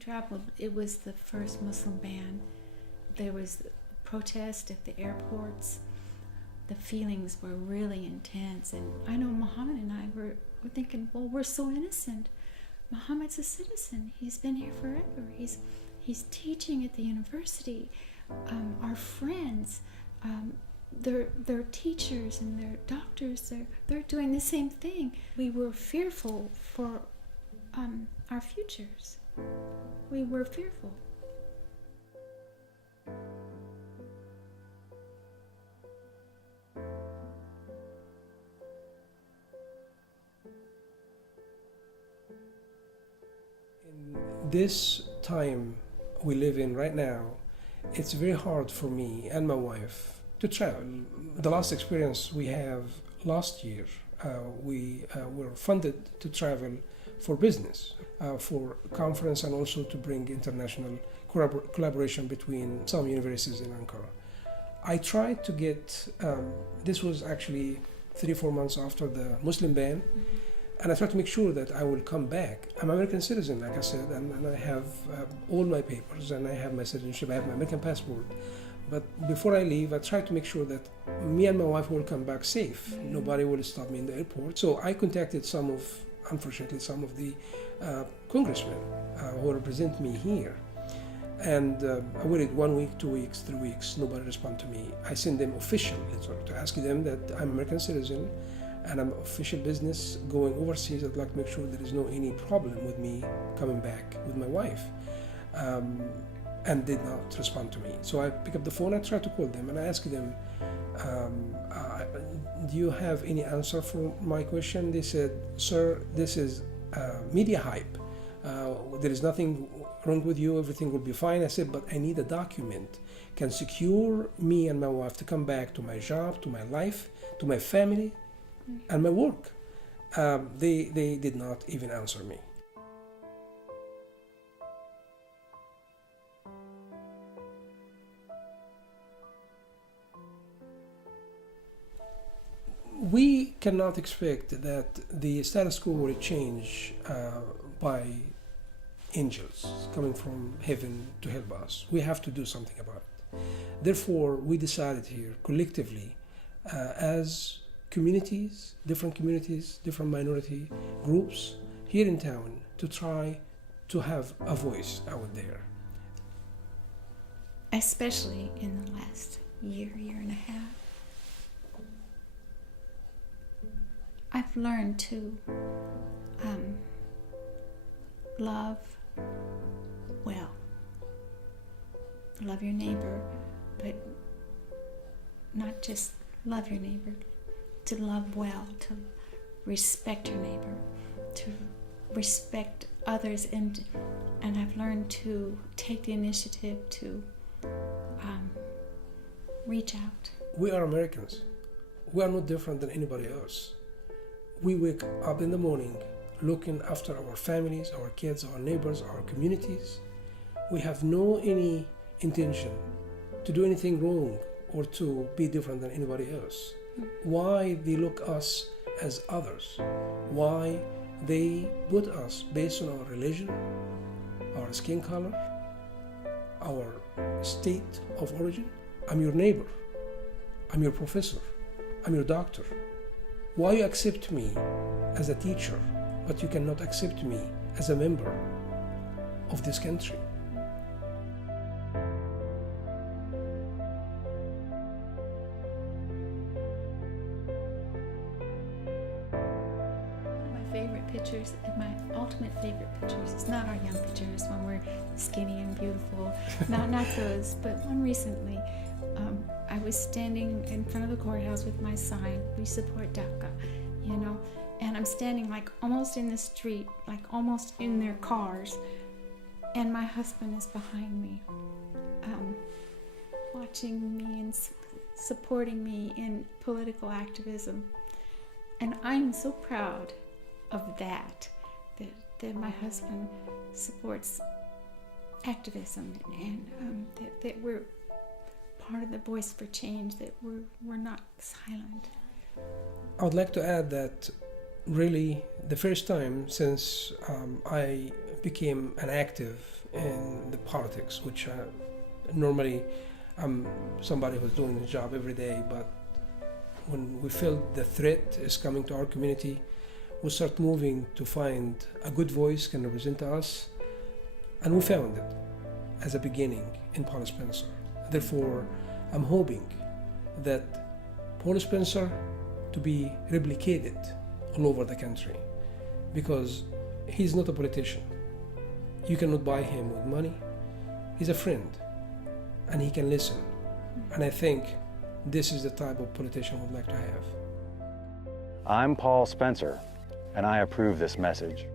traveled. It was the first Muslim ban. There was protest at the airports. The feelings were really intense. And I know Mohamed and I were thinking, well, we're so innocent. Mohamed's a citizen. He's been here forever. He's teaching at the university. Our friends, they're teachers and they're doctors. They're doing the same thing. We were fearful for our futures. We were fearful. In this time we live in right now, it's very hard for me and my wife to travel. The last experience we have last year, we were funded to travel for business, for conference, and also to bring international collaboration between some universities in Ankara. I tried to get, this was actually 3-4 months after the Muslim ban, and I tried to make sure that I will come back. I'm an American citizen, like I said, and I have all my papers, and I have my citizenship, I have my American passport. But before I leave, I tried to make sure that me and my wife will come back safe. Nobody will stop me in the airport. So I contacted unfortunately, some of the congressmen who represent me here. And I waited 1 week, 2 weeks, 3 weeks, nobody responded to me. I sent them official letter to ask them that I'm an American citizen and I'm official business going overseas. I'd like to make sure there is no any problem with me coming back with my wife. And did not respond to me. So I picked up the phone, I tried to call them, and I asked them, do you have any answer for my question? They said, sir, this is media hype. There is nothing wrong with you, everything will be fine. I said, but I need a document can secure me and my wife to come back to my job, to my life, to my family, and my work. They did not even answer me. We cannot expect that the status quo will change by angels coming from heaven to help us. We have to do something about it. Therefore, we decided here collectively as communities, different minority groups here in town to try to have a voice out there. Especially in the last year and a half. I've learned to love well. Love your neighbor, but not just love your neighbor, to love well, to respect your neighbor, to respect others, and I've learned to take the initiative to reach out. We are Americans. We are not different than anybody else. We wake up in the morning looking after our families, our kids, our neighbors, our communities. We have no any intention to do anything wrong or to be different than anybody else. Why they look us as others? Why they put us based on our religion, our skin color, our state of origin? I'm your neighbor. I'm your professor. I'm your doctor. Why you accept me as a teacher, but you cannot accept me as a member of this country? Pictures, my ultimate favorite pictures, it's not our young pictures when we're skinny and beautiful, not those, but one recently, I was standing in front of the courthouse with my sign, we support DACA, and I'm standing like almost in the street, like almost in their cars, and my husband is behind me, watching me and supporting me in political activism, and I'm so proud of that my husband supports activism, and that we're part of the voice for change, that we're not silent. I would like to add that really the first time since I became an active in the politics, which normally I'm somebody who's doing the job every day, but when we feel the threat is coming to our community, we start moving to find a good voice can represent us, and we found it as a beginning in Paul Spencer. Therefore, I'm hoping that Paul Spencer to be replicated all over the country, because he's not a politician. You cannot buy him with money. He's a friend, and he can listen. And I think this is the type of politician we'd like to have. I'm Paul Spencer, and I approve this message.